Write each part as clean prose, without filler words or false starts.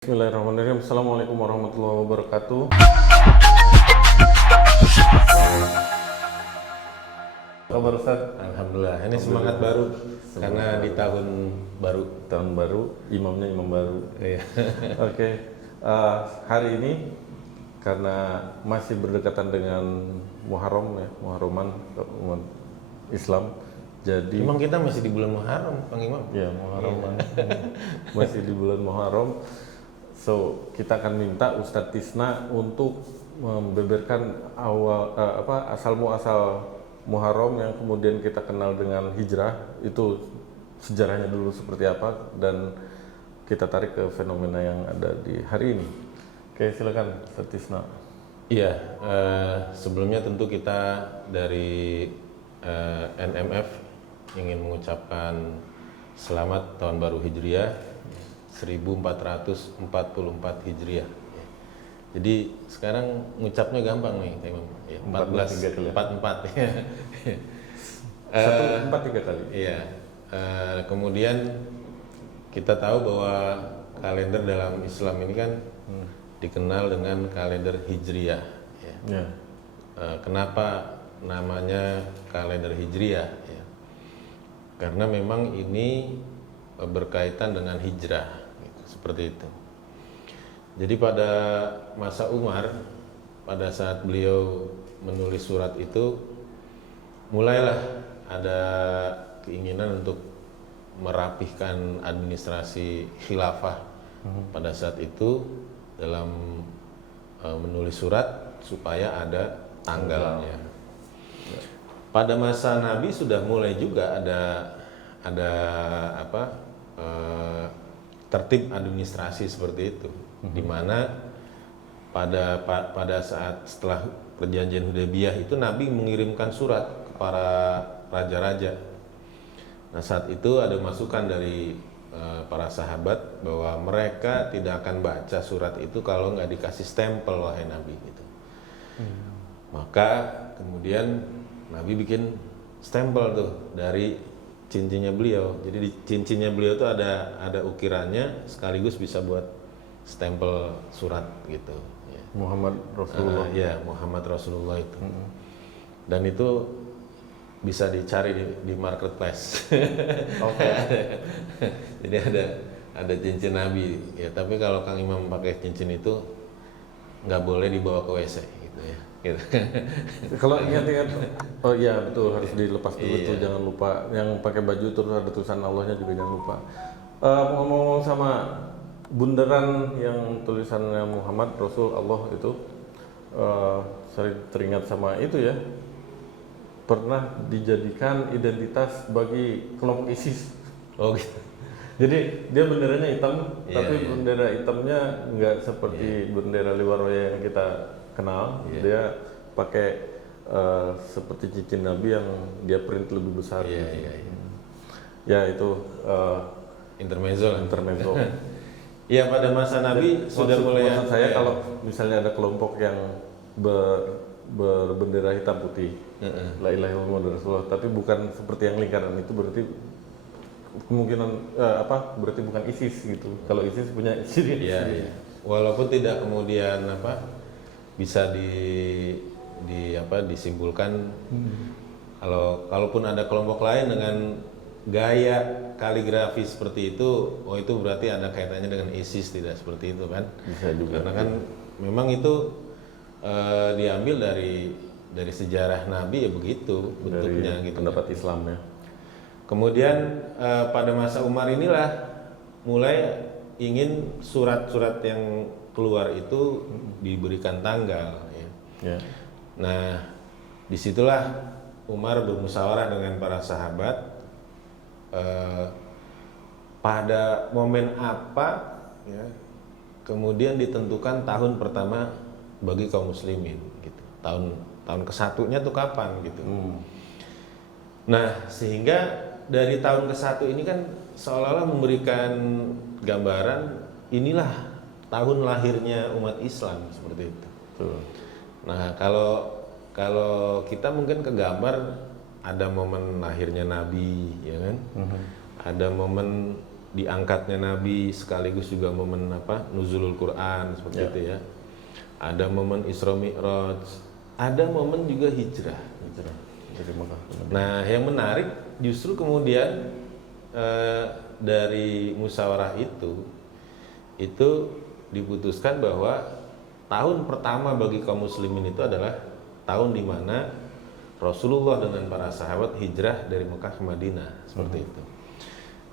Bismillahirrahmanirrahim. Assalamualaikum warahmatullahi wabarakatuh. Kabar Ustaz? Alhamdulillah, ini semangat baru karena di tahun baru. Tahun baru, imamnya imam baru. Iya. Oke, hari ini karena masih berdekatan dengan Muharram ya, Muharraman umat Islam. Jadi Emang kita masih di bulan Muharram, Bang Imam? ya Muharraman masih di bulan Muharram. So kita akan minta Ustadz Tisna untuk membeberkan asal muasal Muharram yang kemudian kita kenal dengan hijrah, itu sejarahnya dulu seperti apa, dan kita tarik ke fenomena yang ada di hari ini. Oke, silakan Ustadz Tisna. Iya, sebelumnya tentu kita dari NMF ingin mengucapkan selamat tahun baru Hijriah 1444 Hijriah. Jadi sekarang ngucapnya gampang nih, Imam. Ya, 44. Satu, empat, tiga kali. Iya. Kemudian kita tahu bahwa kalender dalam Islam ini kan dikenal dengan kalender Hijriah. Ya. Ya. Kenapa namanya kalender Hijriah? Ya. Karena memang ini berkaitan dengan hijrah, gitu, seperti itu. Jadi pada masa Umar, pada saat beliau menulis surat itu, mulailah ada keinginan untuk merapihkan administrasi khilafah pada saat itu dalam menulis surat supaya ada tanggalnya. Pada masa Nabi sudah mulai juga ada tertib administrasi seperti itu, di mana pada saat setelah perjanjian Hudaybiyah itu Nabi mengirimkan surat kepada raja-raja. Nah, saat itu ada masukan dari para sahabat bahwa mereka tidak akan baca surat itu kalau nggak dikasih stempel, wahai Nabi, gitu. Maka kemudian Nabi bikin stempel tuh dari cincinnya beliau. Jadi di cincinnya beliau tuh ada ukirannya, sekaligus bisa buat stempel surat gitu. Ya. Muhammad Rasulullah. Ya, Muhammad Rasulullah itu. Dan itu bisa dicari di marketplace. Oke. Jadi ada cincin Nabi. Ya, tapi kalau Kang Imam pakai cincin itu nggak boleh dibawa ke WC gitu ya. Gitu. Kalau ingat-ingat, oh iya betul, harus dilepas dulu tuh, Iya. jangan lupa. Yang pakai baju terus ada tulisan Allahnya juga jangan lupa. Ngomong-ngomong sama bundaran yang tulisannya Muhammad Rasul Allah itu, sering teringat sama itu ya. Pernah dijadikan identitas bagi kelompok ISIS. Oh gitu. Jadi dia benderanya hitam, Iya, tapi iya. bendera hitamnya nggak seperti bendera Liwaroya yang kita kenal. Iya. Dia pakai seperti cincin Nabi yang dia print lebih besar. Iya, gitu. iya, iya. Ya itu Intermezzo lah. intermezzo. Iya, pada masa Nabi sudah mulai. Maksud saya ya. kalau misalnya ada kelompok yang berbendera hitam putih, La ilaha illallah Muhammadur Rasulullah, tapi bukan seperti yang lingkaran itu, berarti kemungkinan berarti bukan ISIS gitu. Kalau ISIS punya ciri Iya, iya. Walaupun tidak kemudian bisa disimpulkan kalaupun ada kelompok lain dengan gaya kaligrafi seperti itu, oh itu berarti ada kaitannya dengan ISIS, tidak seperti itu kan? Bisa juga. Karena kan memang itu diambil dari sejarah Nabi ya, begitu bentuknya dari gitu. pendapat Islam ya. Kemudian pada masa Umar inilah mulai ingin surat-surat yang keluar itu diberikan tanggal. Ya. Ya. Nah, disitulah Umar bermusyawarah dengan para sahabat pada momen apa, ya, kemudian ditentukan tahun pertama bagi kaum muslimin. Gitu. Tahun ke-1-nya tuh kapan gitu. Nah, sehingga dari tahun ke-1 ini kan seolah-olah memberikan gambaran inilah tahun lahirnya umat Islam, seperti itu. Tuh. Nah, kalau kita mungkin kegambar ada momen lahirnya Nabi, ya kan? Ada momen diangkatnya Nabi, sekaligus juga momen nuzulul Quran seperti itu ya. Ada momen Isra Mi'raj, ada momen juga hijrah. Dari Mekah ke Madinah. Nah, yang menarik justru kemudian dari musyawarah itu diputuskan bahwa tahun pertama bagi kaum muslimin itu adalah tahun di mana Rasulullah dengan para sahabat hijrah dari Mekah ke Madinah, seperti itu.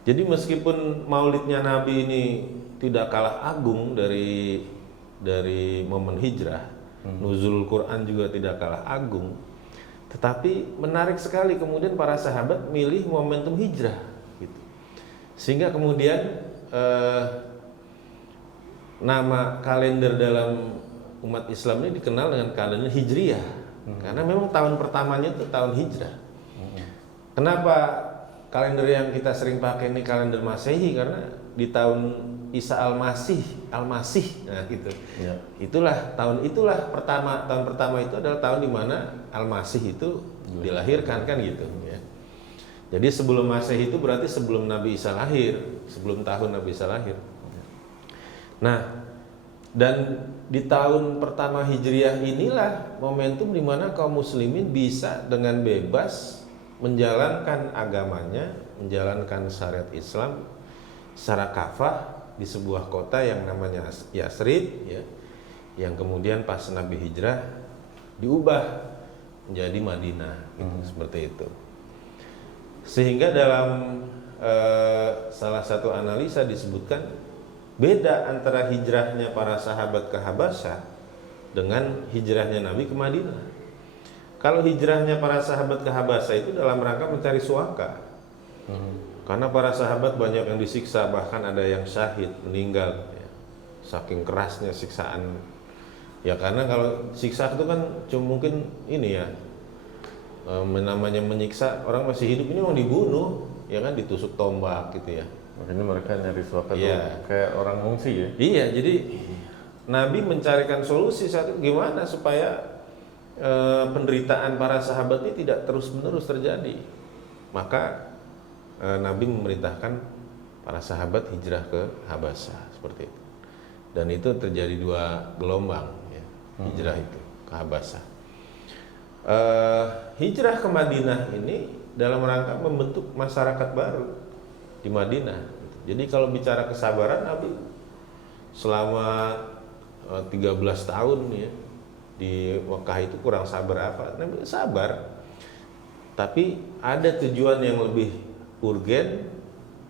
Jadi meskipun maulidnya Nabi ini tidak kalah agung dari momen hijrah, nuzulul Quran juga tidak kalah agung, tetapi menarik sekali kemudian para sahabat milih momentum hijrah, gitu. Sehingga kemudian nama kalender dalam umat Islam ini dikenal dengan kalender Hijriyah. Karena memang tahun pertamanya itu tahun hijrah. Kenapa kalender yang kita sering pakai ini kalender Masehi? Karena di tahun Isa Al-Masih, nah gitu. Ya. Tahun pertama itu adalah tahun di mana Al-Masih itu dilahirkan kan gitu ya. Jadi sebelum Masehi itu berarti sebelum Nabi Isa lahir, sebelum tahun Nabi Isa lahir. Nah, dan di tahun pertama Hijriah inilah momentum di mana kaum muslimin bisa dengan bebas menjalankan agamanya, menjalankan syariat Islam secara kafah di sebuah kota yang namanya Yasrib ya, yang kemudian pas Nabi hijrah diubah menjadi Madinah gitu, seperti itu. Sehingga dalam salah satu analisa disebutkan beda antara hijrahnya para sahabat ke Habasyah dengan hijrahnya Nabi ke Madinah. Kalau hijrahnya para sahabat ke Habasyah itu dalam rangka mencari suaka. Karena para sahabat banyak yang disiksa, bahkan ada yang syahid, meninggal ya. Saking kerasnya siksaan. Ya karena kalau siksa itu kan cuma mungkin ini ya, namanya menyiksa orang masih hidup ini memang dibunuh, ya kan, ditusuk tombak gitu ya. Makanya mereka nyari suaka Iya. kayak orang ngungsi ya. Iya, jadi Nabi mencarikan solusi saat itu gimana supaya penderitaan para sahabat ini tidak terus-menerus terjadi. Maka Nabi memerintahkan para sahabat hijrah ke Habasyah seperti itu. Dan itu terjadi 2 gelombang ya, hijrah itu ke Habasyah. Hijrah ke Madinah ini dalam rangka membentuk masyarakat baru di Madinah. Jadi kalau bicara kesabaran, Nabi selama 13 tahun ya di Mekah itu kurang sabar apa? Nabi sabar. Tapi ada tujuan yang lebih urgen.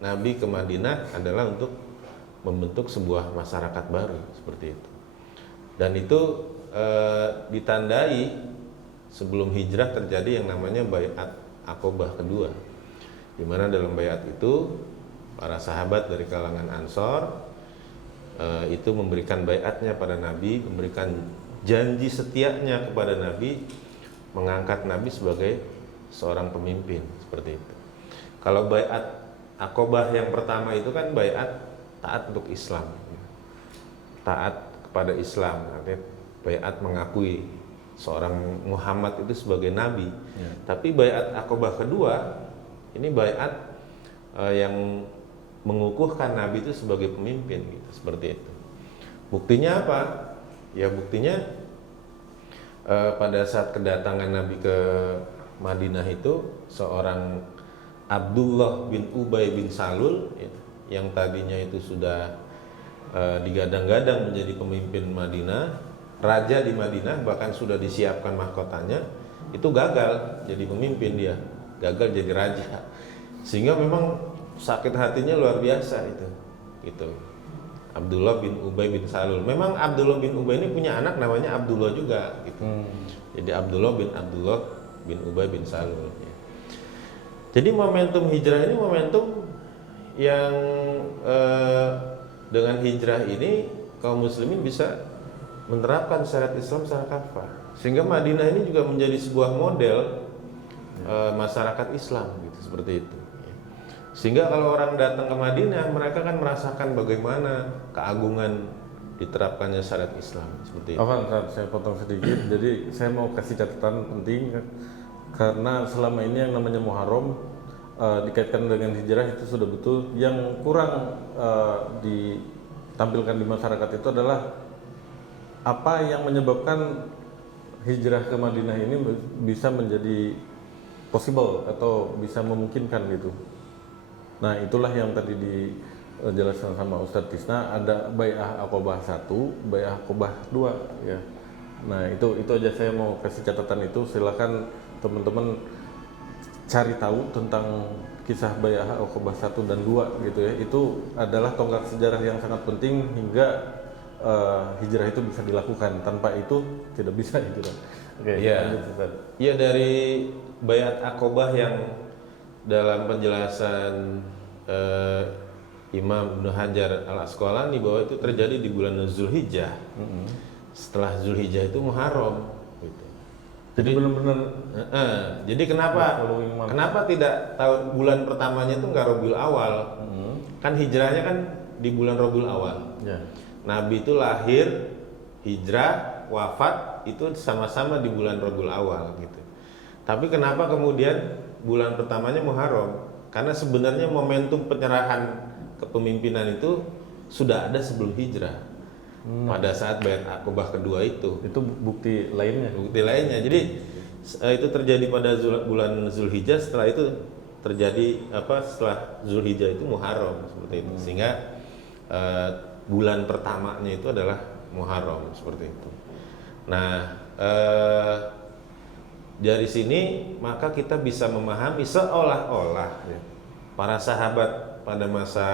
Nabi ke Madinah adalah untuk membentuk sebuah masyarakat baru seperti itu. Dan itu ditandai sebelum hijrah terjadi yang namanya Baiat Aqobah kedua, di mana dalam baiat itu para sahabat dari kalangan Ansor itu memberikan baiatnya pada Nabi, memberikan janji setianya kepada Nabi, mengangkat Nabi sebagai seorang pemimpin seperti itu. Kalau baiat Aqobah yang pertama itu kan baiat taat untuk Islam, taat kepada Islam, artinya baiat mengakui seorang Muhammad itu sebagai Nabi. Ya. Tapi baiat Aqobah kedua ini baiat yang mengukuhkan Nabi itu sebagai pemimpin gitu, seperti itu. Buktinya apa? Ya buktinya pada saat kedatangan Nabi ke Madinah itu seorang Abdullah bin Ubay bin Salul yang tadinya itu sudah digadang-gadang menjadi pemimpin Madinah, raja di Madinah, bahkan sudah disiapkan mahkotanya, itu gagal jadi pemimpin, dia gagal jadi raja, sehingga memang sakit hatinya luar biasa itu gitu. Abdullah bin Ubay bin Salul. Memang Abdullah bin Ubay ini punya anak namanya Abdullah juga gitu. Jadi Abdullah bin Ubay bin Salul ya. Jadi momentum hijrah ini momentum yang dengan hijrah ini kaum muslimin bisa menerapkan syariat Islam secara kafah. Sehingga Madinah ini juga menjadi sebuah model masyarakat Islam gitu, seperti itu. Sehingga kalau orang datang ke Madinah, mereka kan merasakan bagaimana keagungan diterapkannya syariat Islam seperti itu. Saya potong sedikit. Jadi saya mau kasih catatan penting karena selama ini yang namanya Muharram dikaitkan dengan hijrah itu sudah betul. Yang kurang ditampilkan di masyarakat itu adalah apa yang menyebabkan hijrah ke Madinah ini bisa menjadi possible atau bisa memungkinkan gitu. Nah, itulah yang tadi dijelaskan sama Ustadz Tisna, ada Bai'ah Aqobah 1, Bai'ah Aqobah 2 ya. Nah, itu aja saya mau kasih catatan itu. Silakan teman-teman cari tahu tentang kisah Bai'ah Aqobah 1 dan 2 gitu ya. Itu adalah tonggak sejarah yang sangat penting hingga hijrah itu bisa dilakukan. Tanpa itu tidak bisa hijrah. Oke, lanjut, Ustaz. Iya, dari Baiat Aqobah yang dalam penjelasan Imam Ibnu Hajar Al-Asqalani bahwa itu terjadi di bulan Zulhijjah. Setelah Zulhijjah itu Muharram gitu. Jadi benar-benar jadi kenapa tidak tahun bulan pertamanya itu nggak Rabiul Awal? Kan hijrahnya kan di bulan Rabiul Awal. Ya. Nabi itu lahir, hijrah, wafat itu sama-sama di bulan Rabiul Awal gitu. Tapi kenapa kemudian bulan pertamanya Muharram? Karena sebenarnya momentum penyerahan kepemimpinan itu sudah ada sebelum hijrah. Pada saat Baiat Aqobah kedua itu. Itu bukti lainnya. Bukti lainnya. Jadi itu terjadi pada bulan Zulhijjah, setelah itu terjadi setelah Zulhijjah itu Muharram seperti itu. Sehingga bulan pertamanya itu adalah Muharram seperti itu. Nah, dari sini maka kita bisa memahami seolah-olah para sahabat pada masa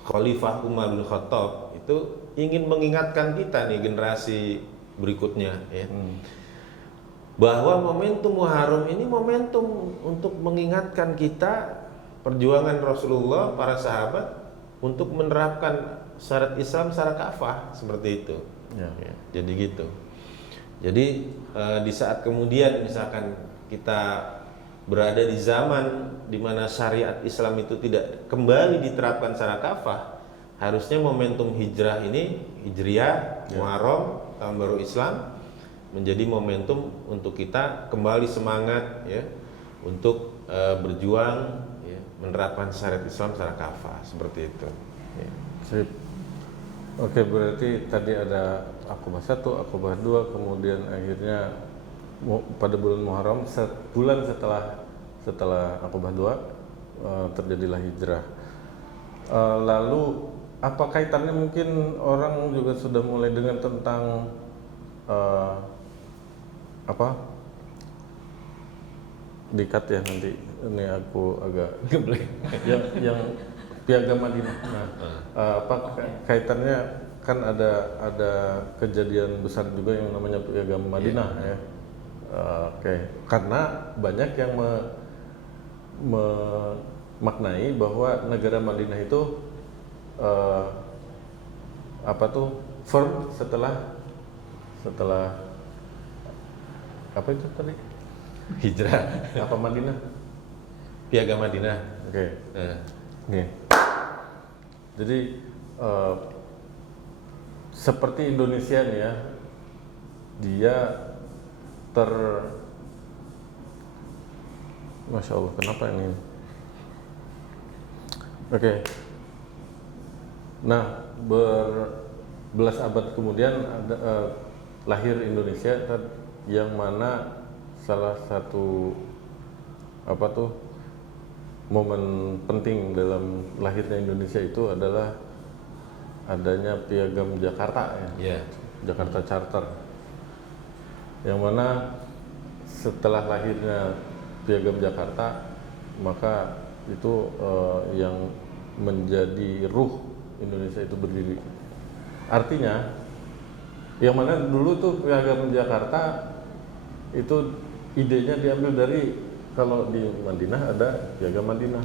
Khalifah Umar bin Khattab itu ingin mengingatkan kita nih, generasi berikutnya ya, bahwa momentum Muharram ini momentum untuk mengingatkan kita perjuangan Rasulullah, para sahabat untuk menerapkan syariat Islam secara kafah seperti itu. Ya, jadi gitu. Jadi di saat kemudian misalkan kita berada di zaman di mana syariat Islam itu tidak kembali diterapkan secara kafah, harusnya momentum hijrah ini, hijriah, Muharram, tahun baru Islam, menjadi momentum untuk kita kembali semangat ya, untuk berjuang ya, menerapkan syariat Islam secara kafah seperti itu. Ya. Sip. Oke, berarti tadi ada Aqobah 1, Aqobah 2, kemudian akhirnya pada bulan Muharram, sebulan setelah Aqobah 2 terjadilah hijrah. Lalu apa kaitannya, mungkin orang juga sudah mulai dengar tentang dikat ya nanti, ini aku agak geblek yang Piagam Madinah. Nah, apa kaitannya, kan ada kejadian besar juga yang namanya Piagam Madinah ya. Oke. Karena banyak yang memaknai bahwa negara Madinah itu firm setelah apa itu tadi? Hijrah. Apa Madinah? Piagam Madinah. Oke. Nih. Jadi seperti Indonesia nih ya, dia Masya Allah, kenapa ini? Oke. Nah, berbelas abad kemudian lahir Indonesia, yang mana salah satu momen penting dalam lahirnya Indonesia itu adalah adanya Piagam Jakarta ya. Jakarta Charter. Yang mana setelah lahirnya Piagam Jakarta, maka itu yang menjadi ruh Indonesia itu berdiri. Artinya, yang mana dulu tuh Piagam Jakarta itu idenya diambil dari, kalau di Madinah ada Piagam Madinah.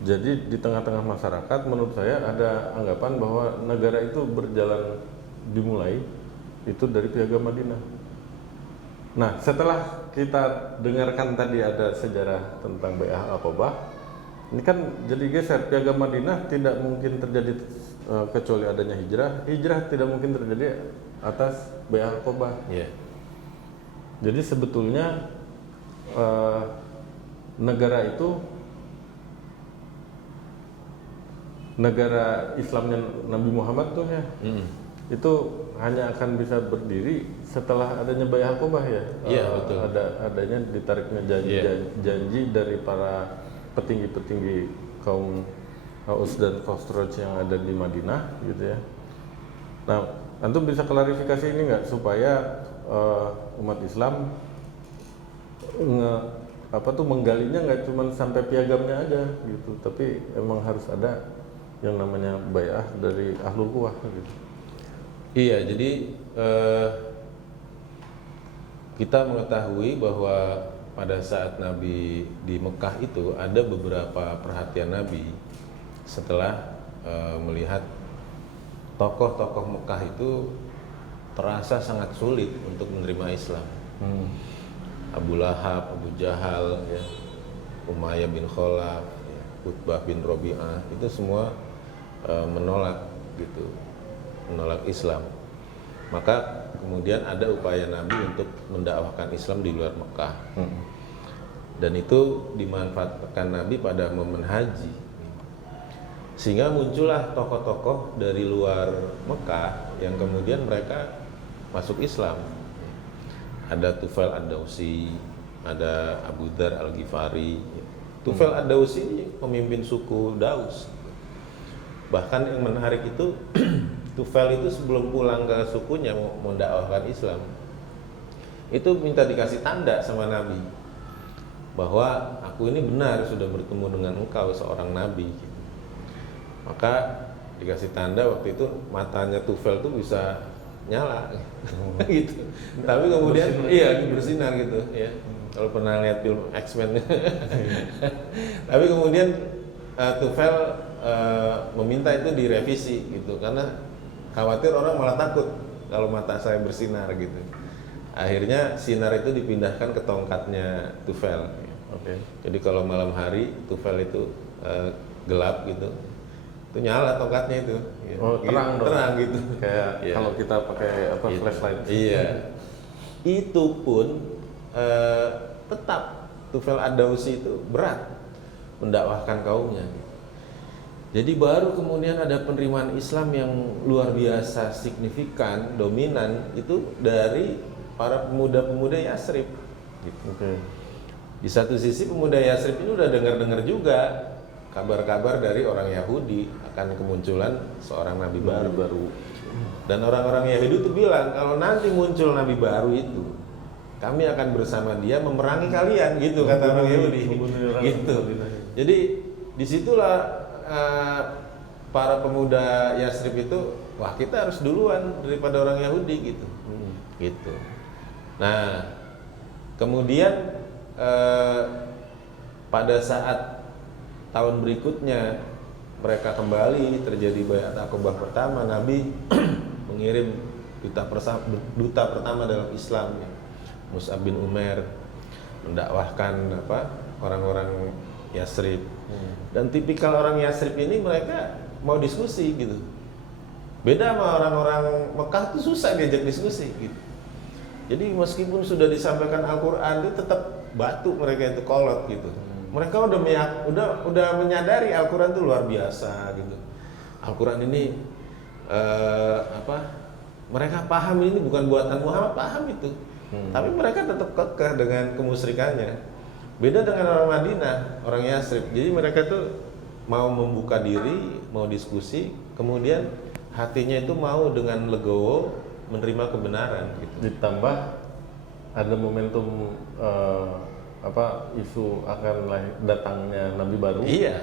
Jadi di tengah-tengah masyarakat, menurut saya ada anggapan bahwa negara itu dimulai itu dari Piagam Madinah. Nah, setelah kita dengarkan tadi ada sejarah tentang Bai'ah Aqobah, ini kan jadi geser. Piagam Madinah tidak mungkin terjadi kecuali adanya hijrah. Hijrah tidak mungkin terjadi atas Bai'ah Aqobah. Jadi sebetulnya negara itu, negara Islamnya Nabi Muhammad tuh ya, itu hanya akan bisa berdiri setelah adanya Bai'ah Aqabah ya. Iya, betul. Adanya ditariknya janji dari para petinggi-petinggi kaum Aus dan Khosraj yang ada di Madinah gitu ya. Nah, antum bisa klarifikasi ini nggak supaya umat Islam menggalinya nggak cuma sampai piagamnya aja gitu, tapi emang harus ada yang namanya bai'ah dari ahlul quwah gitu. Iya, jadi kita mengetahui bahwa pada saat Nabi di Mekah itu ada beberapa perhatian Nabi setelah melihat tokoh-tokoh Mekah itu terasa sangat sulit untuk menerima Islam. Abu Lahab, Abu Jahal, ya, Umayyah bin Khalaf, ya, Utbah bin Rabi'ah, itu semua menolak gitu, menolak Islam. Maka kemudian ada upaya Nabi untuk mendakwahkan Islam di luar Mekah. Dan itu dimanfaatkan Nabi pada momen haji. Sehingga muncullah tokoh-tokoh dari luar Mekah yang kemudian mereka masuk Islam. Ada Tufail Ad-Dausi, ada Abu Dzar Al-Ghifari. Tufail Ad-Dausi ini pemimpin suku Daus. Bahkan yang menarik itu Tufail itu sebelum pulang ke sukunya mau mendakwahkan Islam, itu minta dikasih tanda sama Nabi bahwa aku ini benar sudah bertemu dengan engkau seorang Nabi. Maka dikasih tanda, waktu itu matanya Tufail tuh bisa nyala gitu. Tapi kemudian bersinar gitu ya. Kalau pernah lihat film X-Men. Tapi kemudian Tufail meminta itu direvisi gitu karena khawatir orang malah takut kalau mata saya bersinar gitu. Akhirnya sinar itu dipindahkan ke tongkatnya Tufail. Jadi kalau malam hari Tufail itu gelap gitu, itu nyala tongkatnya itu. Terang dong. Terang gitu. Kayak kalau kita pakai flashlight. Iya. Itu pun tetap Tufail Ad-Dausi itu berat mendakwahkan kaumnya. Jadi baru kemudian ada penerimaan Islam yang luar biasa signifikan, dominan itu dari para pemuda-pemuda Yasrib. Gitu. Di satu sisi pemuda Yasrib ini udah dengar-dengar juga kabar-kabar dari orang Yahudi akan kemunculan seorang nabi baru. Dan orang-orang Yahudi itu bilang kalau nanti muncul nabi baru itu, kami akan bersama dia memerangi kalian, gitu kata orang Yahudi. Gitu. Jadi disitulah para pemuda Yasrib itu, wah kita harus duluan daripada orang Yahudi gitu. Gitu. Nah, kemudian pada saat tahun berikutnya mereka kembali, terjadi Bai'at Aqabah pertama, Nabi mengirim duta pertama dalam Islam, Mus'ab bin Umair, mendakwahkan orang-orang Yasrib. Dan tipikal orang Yasrib ini mereka mau diskusi gitu. Beda sama orang-orang Mekah tuh susah diajak diskusi gitu. Jadi meskipun sudah disampaikan Al-Qur'an itu tetap batu mereka itu, kolot gitu. Mereka udah menyadari Al-Qur'an itu luar biasa gitu. Al-Qur'an ini mereka paham ini bukan buatan Muhammad, paham itu. Tapi mereka tetap kekeh dengan kemusyrikannya. Beda dengan orang Madinah, orang Yasrib. Jadi mereka tuh mau membuka diri, mau diskusi, kemudian hatinya itu mau dengan legowo menerima kebenaran gitu. Ditambah ada momentum isu akan datangnya nabi baru. Iya.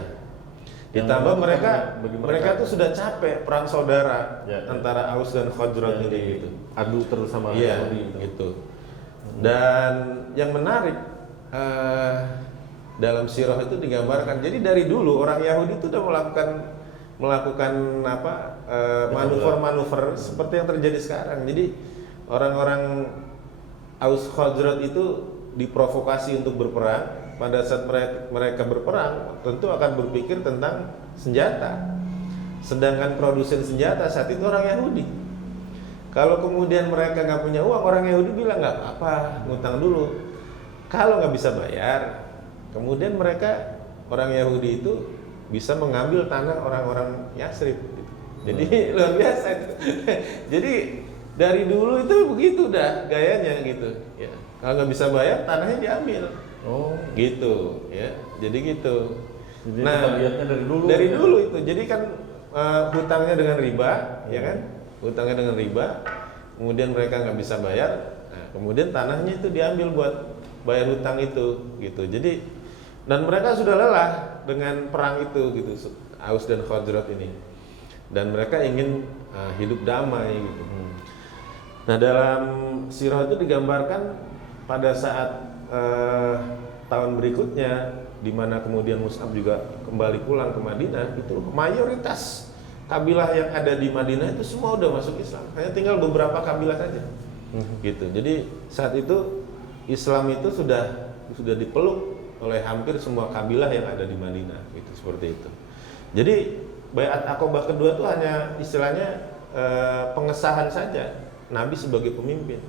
Ditambah mereka tuh sudah capek perang saudara antara Aus dan Khazraj ini gitu. Adu terus sama Yahudi gitu. Dan yang menarik dalam sirah itu digambarkan. Jadi dari dulu orang Yahudi itu udah melakukan manuver-manuver seperti yang terjadi sekarang. Jadi orang-orang Aus Khazraj itu diprovokasi untuk berperang. Pada saat mereka berperang, tentu akan berpikir tentang senjata. Sedangkan produsen senjata saat itu orang Yahudi. Kalau kemudian mereka nggak punya uang, orang Yahudi bilang nggak apa-apa, ngutang dulu. Kalau nggak bisa bayar, kemudian mereka orang Yahudi itu bisa mengambil tanah orang-orang Yasrib. Gitu. Jadi luar biasa. Jadi dari dulu itu begitu dah gayanya gitu. Ya. Kalau nggak bisa bayar tanahnya diambil. Oh, Gitu, ya. Jadi gitu. jadi kita lihatnya dari dulu. Dari dulu itu. Jadi kan hutangnya dengan riba, ya kan? Hutangnya dengan riba. Kemudian mereka nggak bisa bayar. Nah, kemudian tanahnya itu diambil buat bayar hutang itu, gitu. Jadi dan mereka sudah lelah dengan perang itu, gitu. Aus dan Khazraj ini. Dan mereka ingin hidup damai, gitu. Nah, dalam sirah itu digambarkan pada saat tahun berikutnya, di mana kemudian Mus'ab juga kembali pulang ke Madinah, itu mayoritas kabilah yang ada di Madinah itu semua udah masuk Islam. Hanya tinggal beberapa kabilah saja. Gitu. Jadi saat itu Islam itu sudah dipeluk oleh hampir semua kabilah yang ada di Madinah, gitu, seperti itu. Jadi Baiat Aqobah kedua itu hanya istilahnya pengesahan saja Nabi sebagai pemimpin.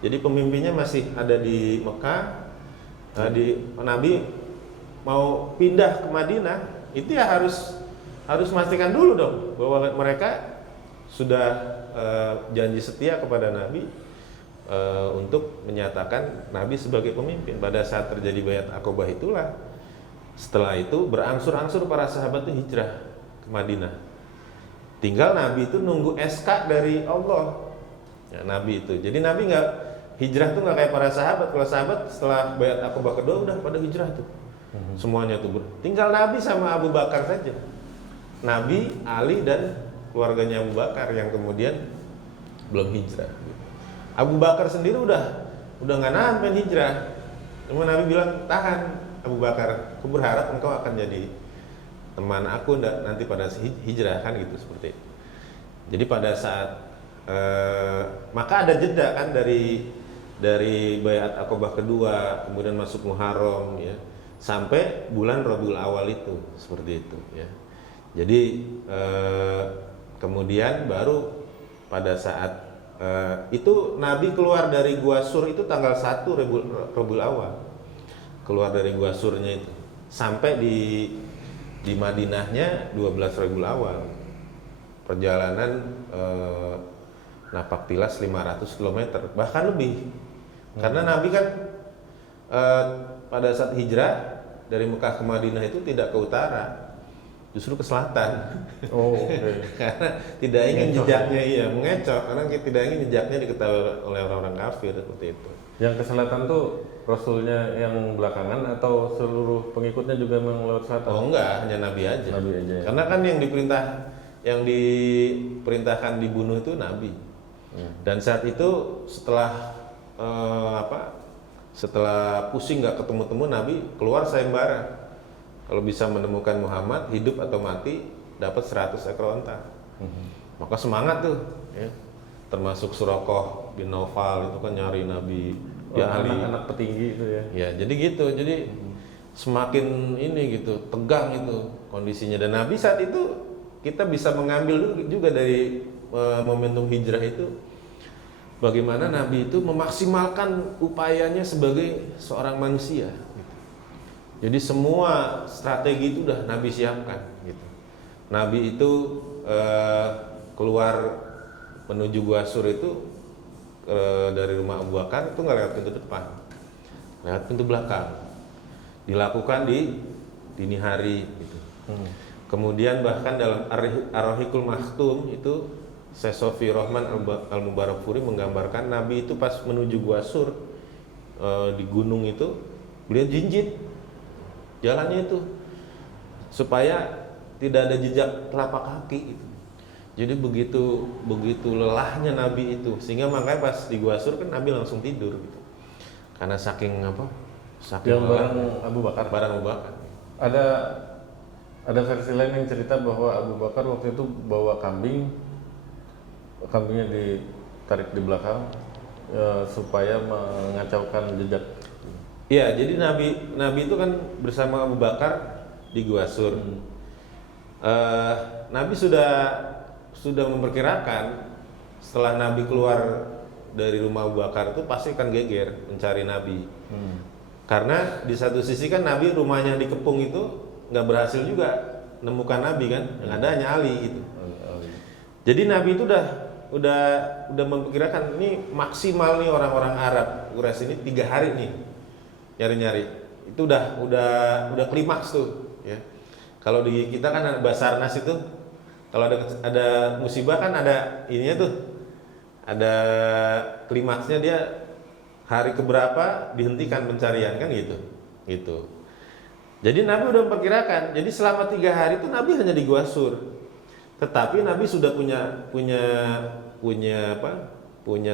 Jadi pemimpinnya masih ada di Mekah. Nabi mau pindah ke Madinah, itu ya harus memastikan dulu dong bahwa mereka sudah janji setia kepada Nabi untuk menyatakan Nabi sebagai pemimpin. Pada saat terjadi Baiat Aqobah itulah, setelah itu berangsur-angsur para sahabat itu hijrah ke Madinah. Tinggal Nabi itu nunggu SK dari Allah. Ya, Nabi itu. Jadi Nabi nggak hijrah tuh nggak kayak para sahabat. Kalau sahabat setelah Baiat Aqobah kedua udah pada hijrah tuh. Semuanya tuh. Tinggal Nabi sama Abu Bakar saja. Nabi, Ali dan keluarganya Abu Bakar yang kemudian belum hijrah. Abu Bakar sendiri udah nggak nahan hijrah. Cuma Nabi bilang, tahan Abu Bakar, aku berharap engkau akan jadi teman aku nanti pada hijrah, kan gitu, seperti itu. Jadi pada saat maka ada jeda kan dari Baiat Aqobah kedua, kemudian masuk Muharram, ya, sampai bulan Rabiul Awal itu, seperti itu, ya. Jadi kemudian baru pada saat itu Nabi keluar dari Gua Sur itu tanggal 1 Rabiul Awal, keluar dari Gua Surnya itu sampai di Madinahnya 12 Rabiul Awal, perjalanan napak tilas 500 km bahkan lebih. Karena Nabi kan pada saat hijrah dari Mekah ke Madinah itu tidak ke utara, justru ke selatan. Oh, okay. Karena tidak ingin jejaknya mengecoh, karena tidak ingin jejaknya diketahui oleh orang-orang kafir, seperti itu. Yang ke selatan tuh Rasulnya yang belakangan atau seluruh pengikutnya juga memang lewat selatan? Oh enggak, hanya Nabi aja. Nabi aja. Ya? Karena kan yang diperintahkan dibunuh itu Nabi. Dan saat itu setelah setelah pusing nggak ketemu-temu, Nabi keluar sayembara. Kalau bisa menemukan Muhammad hidup atau mati, dapat 100 ekor onta. Maka semangat tuh, ya. Termasuk Suraqah bin Naufal itu kan nyari Nabi. Ya, anak-anak petinggi itu ya. Ya, jadi gitu. Jadi semakin ini gitu, tegang itu kondisinya. Dan Nabi saat itu kita bisa mengambil juga dari momentum hijrah itu, bagaimana Nabi itu memaksimalkan upayanya sebagai seorang manusia. Gitu. Jadi semua strategi itu udah Nabi siapkan. Gitu. Nabi itu keluar menuju Gua Sur itu dari rumah Abu Bakar itu nggak lewat pintu depan, lewat pintu belakang. Dilakukan di dini hari. Gitu. Kemudian bahkan dalam Ar-Rahiqul Maktum itu Syekh Sofi Rahman Al-Mubarakfuri menggambarkan Nabi itu pas menuju Gua Sur di gunung itu, beliau jinjit jalannya itu supaya tidak ada jejak telapak kaki gitu. Jadi begitu lelahnya Nabi itu, sehingga makanya pas di Gua Sur kan Nabi langsung tidur gitu. Karena saking Yang bareng Abu Bakar. Bareng Abu Bakar. Ada versi lain yang cerita bahwa Abu Bakar waktu itu bawa kambingnya ditarik di belakang supaya mengacaukan jejak. Iya, jadi Nabi itu kan bersama Abu Bakar di Gua Sur. Nabi sudah memperkirakan setelah Nabi keluar dari rumah Abu Bakar itu pasti akan geger mencari Nabi. Karena di satu sisi kan Nabi rumahnya dikepung itu nggak berhasil juga nemukan Nabi kan, yang ada hanya Ali gitu. Jadi Nabi itu udah memperkirakan ini maksimal nih orang-orang Arab Quraisy ini 3 hari nih nyari-nyari. Itu udah klimaks tuh ya. Kalau di kita kan ada Basarnas itu, kalau ada musibah kan ada ininya tuh. Ada klimaksnya, dia hari keberapa dihentikan pencarian kan gitu. Gitu. Jadi Nabi udah memperkirakan. Jadi selama 3 hari itu Nabi hanya di Gua Sur. Tetapi Nabi sudah punya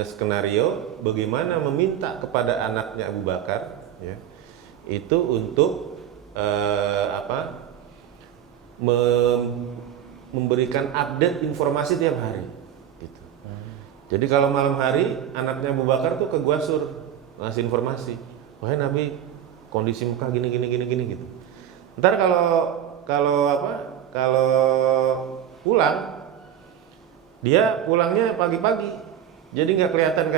skenario bagaimana meminta kepada anaknya Abu Bakar ya, itu untuk memberikan update informasi tiap hari gitu. Jadi kalau malam hari anaknya Abu Bakar tuh ke Gua Sur ngasih informasi, wahai Nabi kondisi Mekah gini gitu. Ntar kalau pulang, dia pulangnya pagi-pagi, jadi nggak kelihatan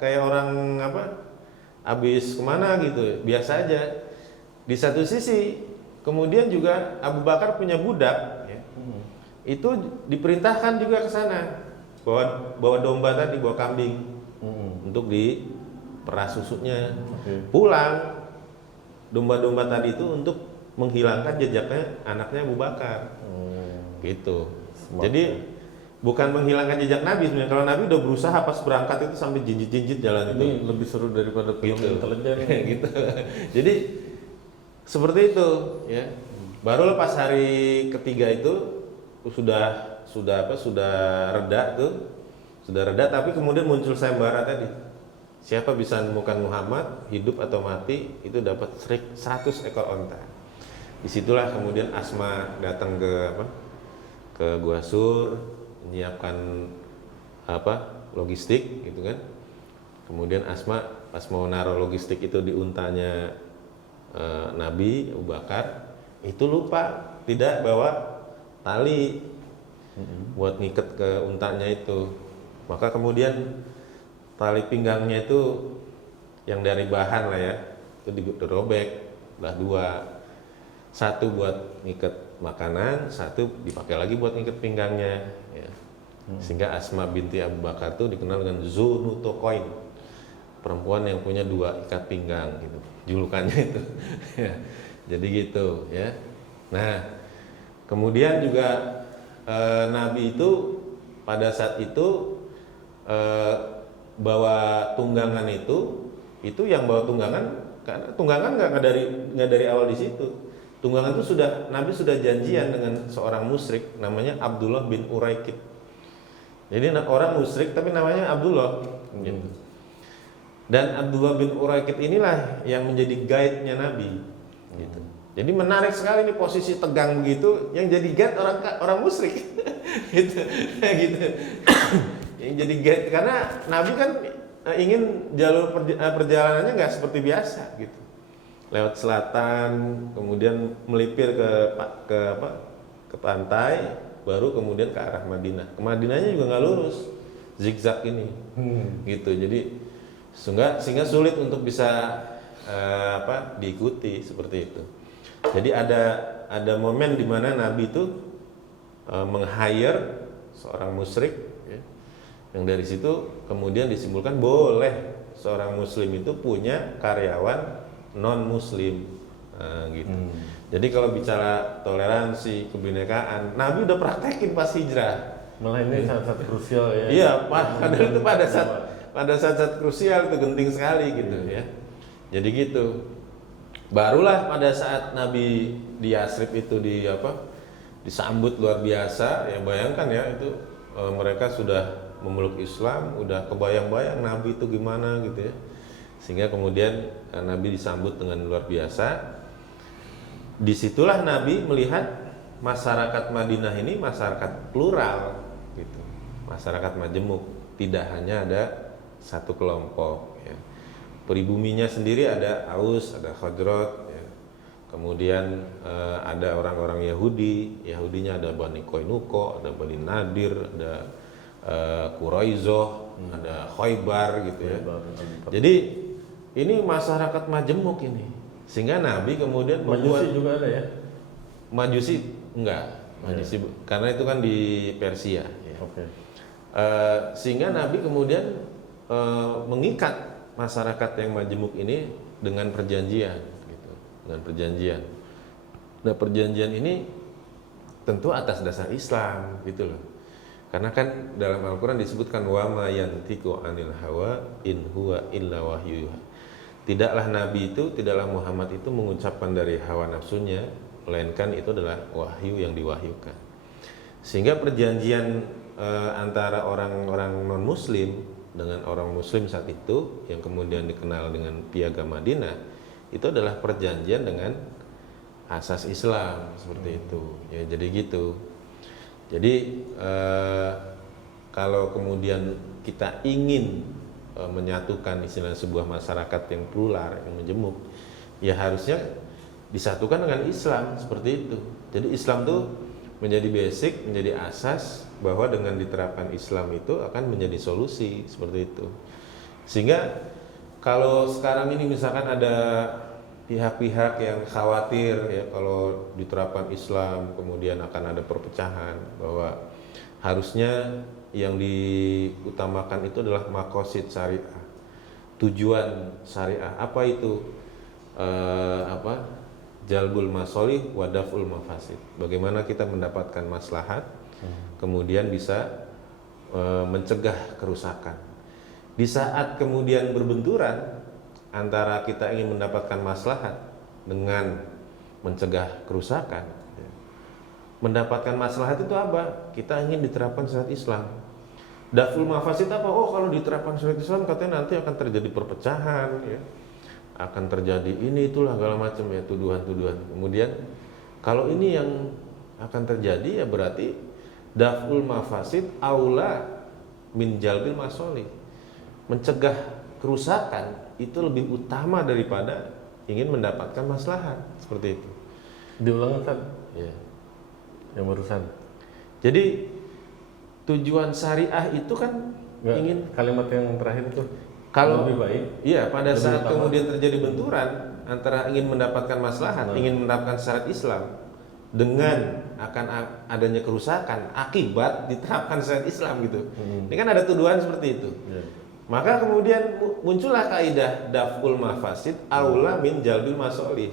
kayak orang habis kemana gitu, biasa aja. Di satu sisi kemudian juga Abu Bakar punya budak ya, itu diperintahkan juga ke sana bawa domba tadi, bawa kambing untuk diperas susunya. Pulang domba-domba tadi itu untuk menghilangkan jejaknya anaknya Abu Bakar gitu. Jadi bukan menghilangkan jejak Nabi sebenarnya. Kalau Nabi udah berusaha pas berangkat itu sampai jinjit-jinjit jalan itu. Ini lebih seru daripada film intelijen gitu. Jadi seperti itu ya. Baru pas hari ketiga itu sudah reda tuh. Sudah reda, tapi kemudian muncul sayembara tadi. Siapa bisa menemukan Muhammad hidup atau mati itu dapat 100 ekor onta. Disitulah kemudian Asma datang ke Gua Sur, menyiapkan logistik gitu kan. Kemudian Asma pas mau naruh logistik itu di untanya Nabi Abu Bakar, itu lupa tidak bawa tali buat ngiket ke untanya itu. Maka kemudian tali pinggangnya itu yang dari bahan lah ya, itu dirobek belah 2. Satu buat ngiket makanan, satu dipakai lagi buat ngiket pinggangnya ya. Sehingga Asma binti Abu Bakar itu dikenal dengan Zunutokoin, perempuan yang punya 2 ikat pinggang gitu, julukannya itu. Jadi gitu ya. Nah kemudian juga Nabi itu pada saat itu bawa tunggangan itu yang bawa tunggangan, karena tunggangan nggak dari awal di situ. Tunggangan itu Nabi sudah janjian dengan seorang musyrik namanya Abdullah bin Uraikid. Jadi orang musyrik tapi namanya Abdullah gitu. Dan Abdullah bin Uraikid inilah yang menjadi guide-nya Nabi gitu. Jadi menarik sekali nih posisi tegang begitu, yang jadi guide orang musyrik gitu. Gitu. Yang jadi guide karena Nabi kan ingin jalur perjalanannya nggak seperti biasa gitu. Lewat selatan, kemudian melipir ke pantai, baru kemudian ke arah Madinah. Ke Madinahnya juga nggak lurus, zigzag ini, gitu. Jadi sehingga sulit untuk bisa diikuti seperti itu. Jadi ada momen di mana Nabi itu meng-hire seorang musyrik, ya, yang dari situ kemudian disimpulkan boleh seorang Muslim itu punya karyawan non Muslim, gitu. Jadi kalau bicara toleransi, kebinekaan, Nabi udah praktekin pas hijrah. Malah ini sangat krusial ya. Iya, padahal itu pada saat krusial itu genting sekali gitu ya. Jadi gitu. Barulah pada saat Nabi di Yasrib itu disambut luar biasa, ya bayangkan ya itu mereka sudah memeluk Islam, udah kebayang-bayang Nabi itu gimana gitu ya. Sehingga kemudian Nabi disambut dengan luar biasa. Disitulah Nabi melihat masyarakat Madinah ini masyarakat plural gitu, masyarakat majemuk, tidak hanya ada satu kelompok ya. Peribuminya sendiri ada Aus, ada Khazraj ya. Kemudian ada orang-orang Yahudinya ada Bani Koinuko, ada Bani Nadir, ada Quraizoh, ada Khaybar gitu ya. Jadi ini masyarakat majemuk ini, sehingga Nabi kemudian membuat Majusi juga ada ya? Majusi enggak, Majusi karena itu kan di Persia. Ya. Oke. Sehingga Nabi kemudian mengikat masyarakat yang majemuk ini dengan perjanjian, gitu, dengan perjanjian. Nah perjanjian ini tentu atas dasar Islam, gitu loh. Karena kan dalam Al-Quran disebutkan wa ma yantiqu anil hawa in huwa illa wahyu. Tidaklah Nabi itu, tidaklah Muhammad itu mengucapkan dari hawa nafsunya, melainkan itu adalah wahyu yang diwahyukan. Sehingga perjanjian antara orang-orang non-muslim dengan orang muslim saat itu yang kemudian dikenal dengan Piagam Madinah itu adalah perjanjian dengan asas Islam seperti itu. Ya, jadi gitu. Jadi kalau kemudian kita ingin menyatukan istilah sebuah masyarakat yang plural, yang majemuk, ya harusnya disatukan dengan Islam seperti itu. Jadi Islam tuh menjadi basic, menjadi asas bahwa dengan diterapkan Islam itu akan menjadi solusi seperti itu. Sehingga kalau sekarang ini misalkan ada pihak-pihak yang khawatir ya kalau diterapkan Islam kemudian akan ada perpecahan, bahwa harusnya yang diutamakan itu adalah maqasid syariah, tujuan syariah. Apa itu? Jalbul masolih wadaful mafasid. Bagaimana kita mendapatkan maslahat, kemudian bisa mencegah kerusakan. Di saat kemudian berbenturan antara kita ingin mendapatkan maslahat dengan mencegah kerusakan, mendapatkan maslahat itu apa? Kita ingin diterapkan syariat Islam. Daful mafasid apa? Oh, kalau diterapkan syariat Islam katanya nanti akan terjadi perpecahan, ya. Akan terjadi ini itulah segala macam ya, tuduhan-tuduhan. Kemudian kalau ini yang akan terjadi ya berarti daful mafasid aula min jalbil masolih. Mencegah kerusakan itu lebih utama daripada ingin mendapatkan maslahat, seperti itu. Diulang kan? Ya. Yang barusan. Jadi tujuan syariah itu kan ingin kalimat yang terakhir itu kalau lebih baik. Iya, pada lebih saat utama. kemudian terjadi benturan antara ingin mendapatkan maslahat, ingin mendapatkan syariat Islam dengan akan adanya kerusakan akibat diterapkan syariat Islam gitu. Ini kan ada tuduhan seperti itu. Maka kemudian muncullah kaidah daful mafasid aula min jalbil masolih.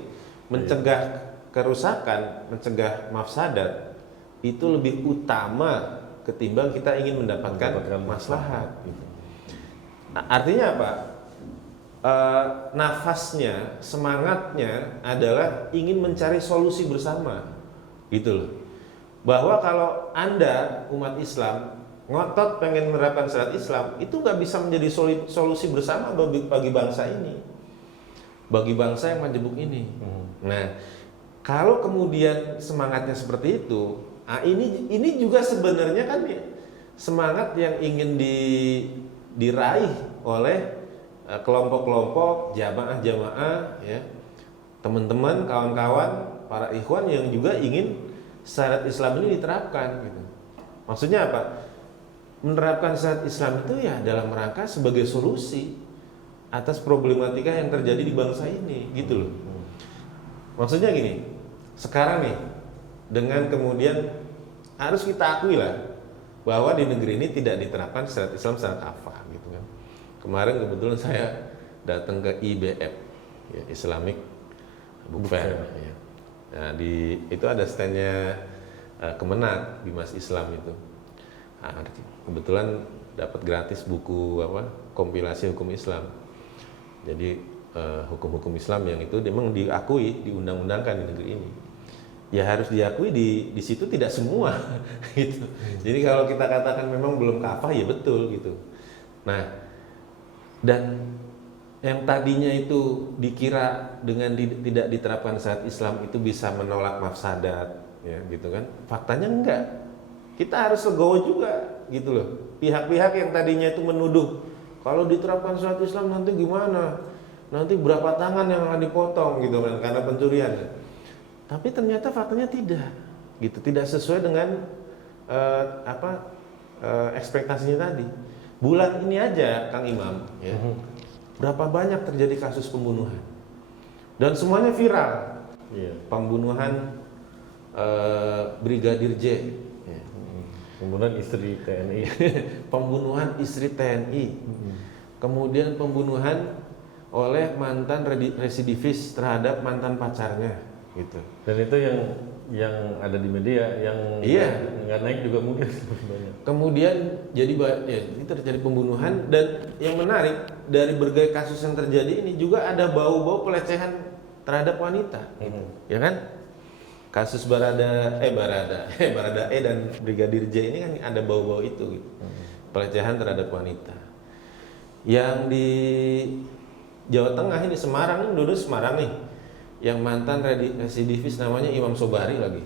Mencegah kerusakan, mencegah mafsadat itu lebih utama ketimbang kita ingin mendapatkan maslahat gitu. Nah, artinya apa? Nafasnya, semangatnya adalah ingin mencari solusi bersama, gitu loh. Bahwa kalau Anda umat Islam ngotot pengen menerapkan syariat Islam, itu nggak bisa menjadi solusi bersama bagi bangsa ini, bagi bangsa yang majemuk ini. Nah, kalau kemudian semangatnya seperti itu, ini juga sebenarnya kan semangat yang ingin diraih oleh kelompok-kelompok jamaah-jamaah ya, teman-teman, kawan-kawan, para ikhwan yang juga ingin syariat Islam ini diterapkan gitu. Maksudnya apa? Menerapkan syariat Islam itu ya dalam rangka sebagai solusi atas problematika yang terjadi di bangsa ini gitu loh. Maksudnya gini, sekarang nih dengan kemudian harus kita akui lah bahwa di negeri ini tidak diterapkan syariat Islam secara kafah gitu kan. Kemarin kebetulan saya datang ke IBF ya, Islamic Book Fair ya. Nah, itu ada standnya Kemenag Bimas Islam itu. Nah, kebetulan dapat gratis buku kompilasi hukum Islam. Jadi hukum-hukum Islam yang itu memang diakui, diundang-undangkan di negeri ini. Ya harus diakui di situ tidak semua gitu. Jadi kalau kita katakan memang belum kafah ya betul gitu. Nah, dan yang tadinya itu dikira dengan tidak diterapkan syariat Islam itu bisa menolak mafsadat ya gitu kan. Faktanya enggak. Kita harus legowo juga gitu loh. Pihak-pihak yang tadinya itu menuduh kalau diterapkan syariat Islam nanti gimana? Nanti berapa tangan yang akan dipotong gitu kan karena pencurian. Tapi ternyata faktanya tidak, gitu, tidak sesuai dengan ekspektasinya tadi. Bulan ini aja, Kang Imam, ya, berapa banyak terjadi kasus pembunuhan dan semuanya viral. Iya. Pembunuhan Brigadir J, ya. Pembunuhan istri TNI. Pembunuhan istri TNI, kemudian pembunuhan oleh mantan residivis terhadap mantan pacarnya, gitu. Dan itu yang ada di media, yang Iya. nggak naik juga mungkin banyak. Kemudian jadi ya, ini terjadi pembunuhan dan yang menarik dari berbagai kasus yang terjadi ini juga ada bau-bau pelecehan terhadap wanita, gitu. Ya kan? Kasus Barada E dan Brigadir J ini kan ada bau-bau itu, gitu. Pelecehan terhadap wanita. Yang di Jawa Tengah ini Semarang ini, dulu Semarang nih, yang mantan residivis namanya Imam Sobari lagi,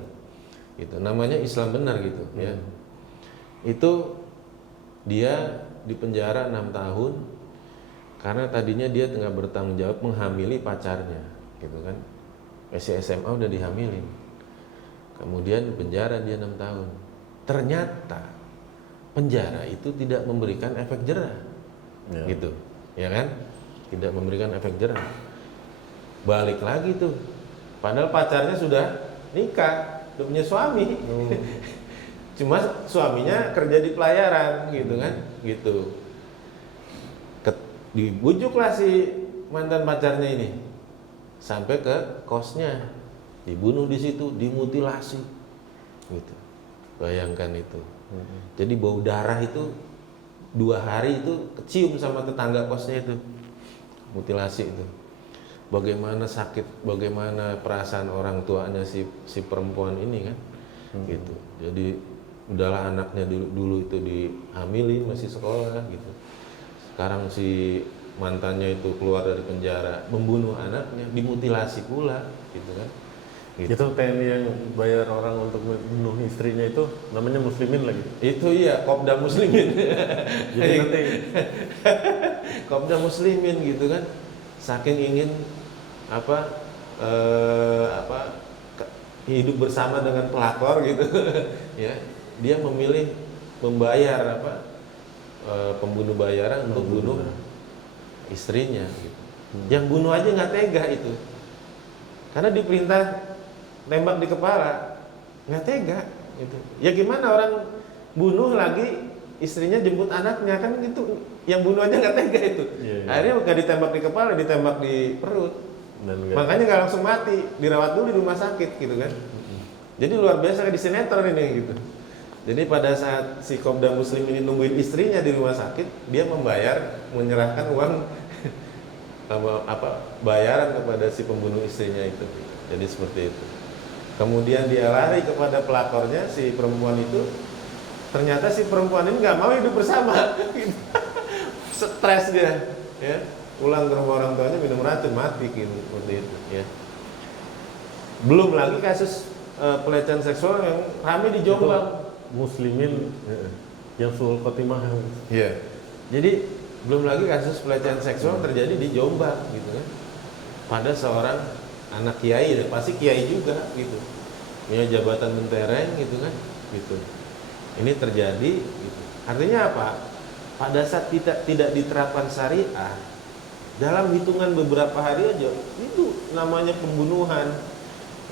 gitu. Namanya Islam benar gitu, ya. Itu dia di penjara 6 tahun karena tadinya dia tengah bertanggung jawab menghamili pacarnya, gitu kan. Masih SMA udah dihamilin. Kemudian di penjara dia 6 tahun. Ternyata penjara itu tidak memberikan efek jerah, gitu, ya kan? Tidak memberikan efek jerah. Balik lagi tuh, padahal pacarnya sudah nikah, udah punya suami. Cuma suaminya kerja di pelayaran, gitu kan, gitu. Dibujuklah si mantan pacarnya ini sampai ke kosnya, dibunuh di situ, dimutilasi, gitu. Bayangkan itu. Jadi bau darah itu 2 hari itu kecium sama tetangga kosnya itu, mutilasi itu. Bagaimana sakit, bagaimana perasaan orang tuanya si perempuan ini kan, gitu. Jadi udahlah anaknya dulu itu dihamilin masih sekolah gitu. Sekarang si mantannya itu keluar dari penjara, membunuh anaknya, dimutilasi pula, gitu kan. Gitu. Itu TNI yang bayar orang untuk membunuh istrinya itu namanya muslimin lagi. Itu iya, Kopda Muslimin. Jadi nanti Kopda Muslimin gitu kan, saking ingin hidup bersama dengan pelakor gitu, ya, dia memilih membayar pembunuh bayaran untuk bunuh istrinya, gitu. Yang bunuh aja nggak tega itu, karena diperintah tembak di kepala, nggak tega, gitu. Ya gimana orang bunuh lagi istrinya jemput anaknya kan gitu, yang bunuh aja nggak tega itu. Iya. Akhirnya nggak ditembak di kepala, ditembak di perut. Makanya nggak langsung mati, dirawat dulu di rumah sakit, gitu kan. Jadi luar biasa kayak di sinetron ini, gitu. Jadi pada saat si Kopda Muslim ini nungguin istrinya di rumah sakit, dia menyerahkan uang bayaran kepada si pembunuh istrinya itu. Jadi seperti itu. Kemudian dia lari kepada pelakornya, si perempuan itu. Ternyata si perempuan ini nggak mau hidup bersama, stres dia, ya. Pulang ke rumah orang tuanya minum racun, mati, gitu, seperti itu, ya. Belum lagi kasus pelecehan seksual yang ramai di Jombang. muslimin yang suul khotimah. Iya. Jadi belum lagi kasus pelecehan seksual terjadi di Jombang, gitu kan. Pada seorang anak kiai, pasti kiai juga, gitu. Punya jabatan mentereng, gitu kan, gitu. Ini terjadi, gitu. Artinya apa? Pada saat tidak diterapkan syariah, dalam hitungan beberapa hari aja itu namanya pembunuhan,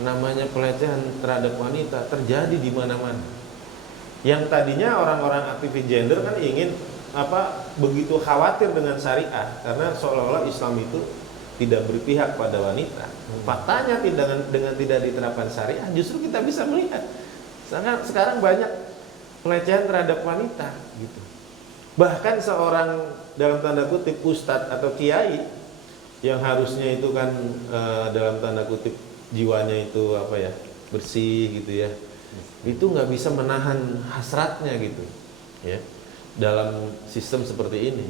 namanya pelecehan terhadap wanita terjadi di mana-mana. Yang tadinya orang-orang aktivis gender kan ingin begitu khawatir dengan syariah karena seolah-olah Islam itu tidak berpihak pada wanita. Faktanya dengan tidak diterapkan syariah justru kita bisa melihat sekarang banyak pelecehan terhadap wanita, gitu. Bahkan seorang dalam tanda kutip ustadz atau kiai yang harusnya itu kan dalam tanda kutip jiwanya itu bersih, gitu ya, itu nggak bisa menahan hasratnya, gitu ya, dalam sistem seperti ini.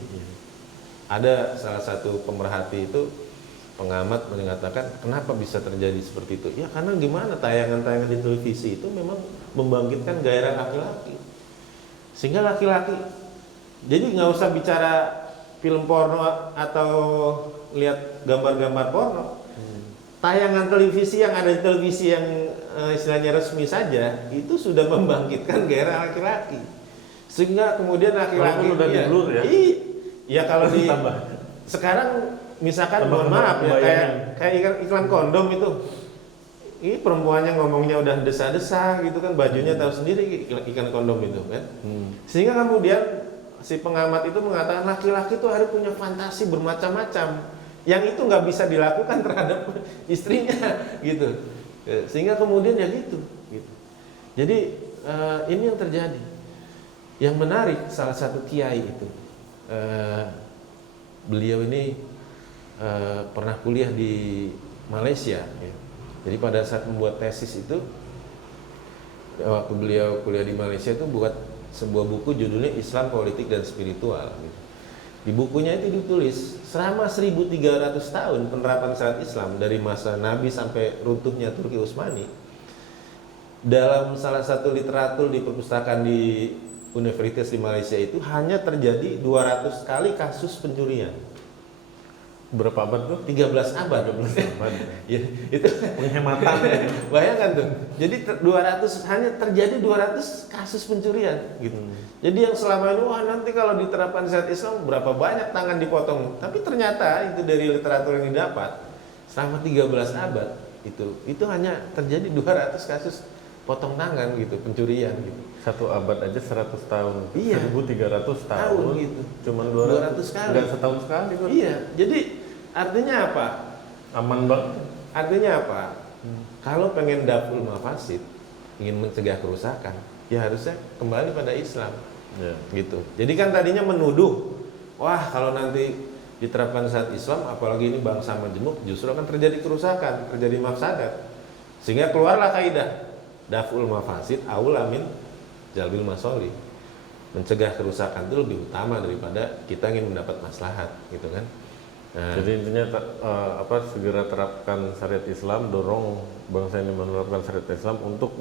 Ada salah satu pemerhati itu, pengamat mengatakan kenapa bisa terjadi seperti itu, ya karena gimana tayangan-tayangan di televisi itu memang membangkitkan gairah laki-laki, sehingga laki-laki jadi nggak usah bicara film porno atau lihat gambar-gambar porno, tayangan televisi yang ada di televisi yang istilahnya resmi saja itu sudah membangkitkan gairah laki-laki, sehingga kemudian laki-laki udah di blur ya? Ya kalau di Sekarang misalkan Tambah mohon maaf ya, bayangin. kayak iklan kondom itu. Ini perempuannya ngomongnya udah desa-desa gitu kan, bajunya tahu sendiri iklan kondom itu kan. Sehingga kemudian si pengamat itu mengatakan laki-laki itu harus punya fantasi bermacam-macam yang itu nggak bisa dilakukan terhadap istrinya gitu. Sehingga kemudian ya gitu. Jadi ini yang terjadi. Yang menarik salah satu kiai itu, beliau ini pernah kuliah di Malaysia. Ya. Jadi pada saat membuat tesis itu, waktu beliau kuliah di Malaysia itu buat sebuah buku judulnya Islam Politik dan Spiritual. Gitu. Di bukunya itu ditulis selama 1300 tahun penerapan syariat Islam dari masa Nabi sampai runtuhnya Turki Utsmani. Dalam salah satu literatur di perpustakaan di Universitas di Malaysia itu hanya terjadi 200 kali kasus pencurian. Berapa abad tuh? 13 abad. 13 abad. Ya, itu Penghematan. bayangkan tuh. Jadi 200 hanya terjadi 200 kasus pencurian gitu. Jadi yang selama ini wah nanti kalau diterapkan syariat Islam berapa banyak tangan dipotong. Tapi ternyata itu dari literatur yang didapat selama 13 abad itu hanya terjadi 200 kasus potong tangan gitu, pencurian gitu. Satu abad aja 100 tahun. Iya. 1300 tahun Gitu. Cuman 200 200 kali. Enggak setahun sekali kok. Iya, jadi artinya apa? Aman banget. Artinya apa? Kalau pengen daful mafasid, ingin mencegah kerusakan, ya harusnya kembali pada Islam. Ya. Gitu. Jadi kan tadinya menuduh, wah kalau nanti diterapkan syariat Islam, apalagi ini bangsa majemuk, justru akan terjadi kerusakan, terjadi mafsadat. Sehingga keluarlah kaidah daful mafasid aula min jalbil masoli. Mencegah kerusakan itu lebih utama daripada kita ingin mendapat maslahat, gitu kan? Nah, Jadi intinya segera terapkan syariat Islam, dorong bangsa ini menerapkan syariat Islam untuk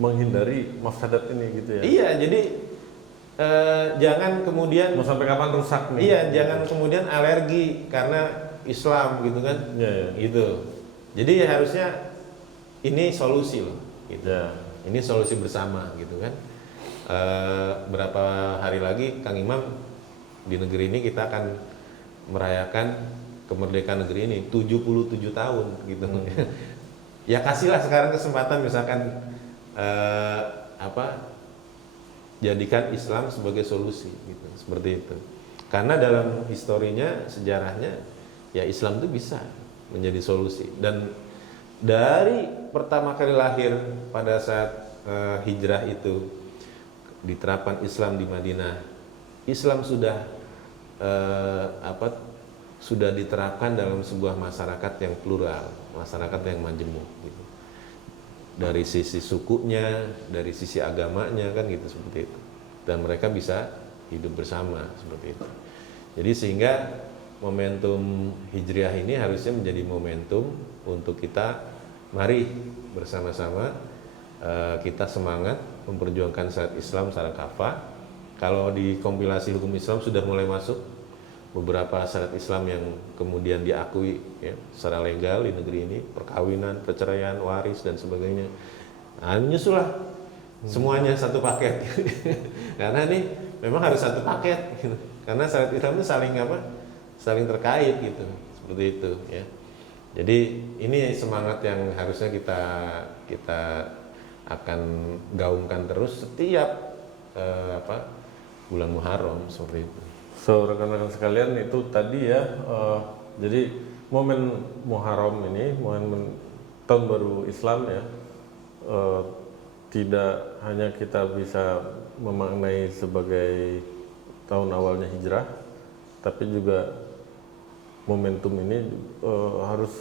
menghindari mafsadat ini gitu ya. iya, jadi jangan kemudian Mau sampai kapan rusak nih? iya, jangan kemudian alergi karena Islam gitu kan? Iya, iya. Gitu. Jadi ya harusnya ini solusi loh. Gitu. Ya. Ini solusi bersama gitu kan. Berapa hari lagi Kang Imam di negeri ini kita akan merayakan kemerdekaan negeri ini 77 tahun gitu. Ya kasihlah sekarang kesempatan misalkan jadikan Islam sebagai solusi gitu, seperti itu. Karena dalam historinya, sejarahnya ya Islam itu bisa menjadi solusi dan dari pertama kali lahir pada saat hijrah itu diterapkan Islam di Madinah, Islam sudah sudah diterapkan dalam sebuah masyarakat yang plural, masyarakat yang majemuk gitu. Dari sisi sukunya, dari sisi agamanya kan gitu seperti itu. Dan mereka bisa hidup bersama seperti itu. Jadi sehingga momentum hijriah ini harusnya menjadi momentum untuk kita mari bersama-sama kita semangat memperjuangkan syariat Islam secara kafah. Kalau di kompilasi hukum Islam sudah mulai masuk beberapa syariat Islam yang kemudian diakui ya, secara legal di negeri ini, perkawinan, perceraian, waris dan sebagainya. Nah, nyusulah semuanya satu paket. Karena ini memang harus satu paket gitu. Karena syariat Islam itu saling terkait gitu, seperti itu ya. Jadi ini semangat yang harusnya kita akan gaungkan terus setiap bulan Muharram seperti itu. So rekan-rekan sekalian itu tadi ya, jadi momen Muharram ini, momen tahun baru Islam ya, tidak hanya kita bisa memaknai sebagai tahun awalnya hijrah, tapi juga momentum ini harus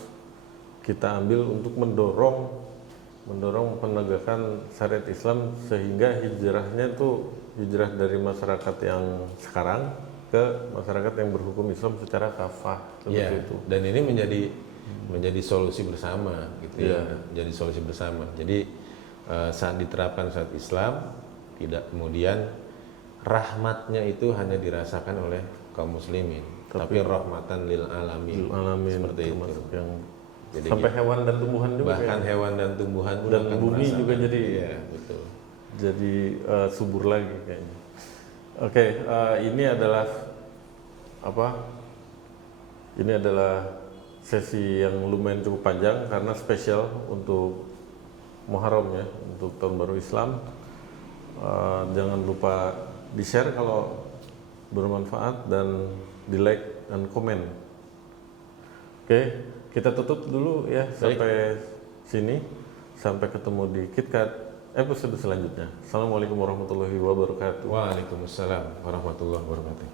kita ambil untuk mendorong penegakan syariat Islam sehingga hijrahnya itu hijrah dari masyarakat yang sekarang ke masyarakat yang berhukum Islam secara kafah seperti itu. Dan ini menjadi solusi bersama gitu ya, menjadi solusi bersama. Jadi saat diterapkan syariat Islam tidak kemudian rahmatnya itu hanya dirasakan oleh kaum muslimin, tapi rahmatan lil alamin, seperti itu. Yang jadi sampai hewan dan tumbuhan juga. Bahkan hewan dan tumbuhan pun dan akan bumi merasakan. juga jadi betul. Jadi subur lagi kayaknya. Oke, ini adalah Ini adalah sesi yang lumayan cukup panjang karena spesial untuk Muharram ya, untuk Tahun Baru Islam. Jangan lupa di-share kalau bermanfaat dan di-like dan komen. Oke, kita tutup dulu ya sampai sini. Sampai ketemu di KitKat episode selanjutnya. Assalamualaikum warahmatullahi wabarakatuh. Waalaikumsalam warahmatullahi wabarakatuh.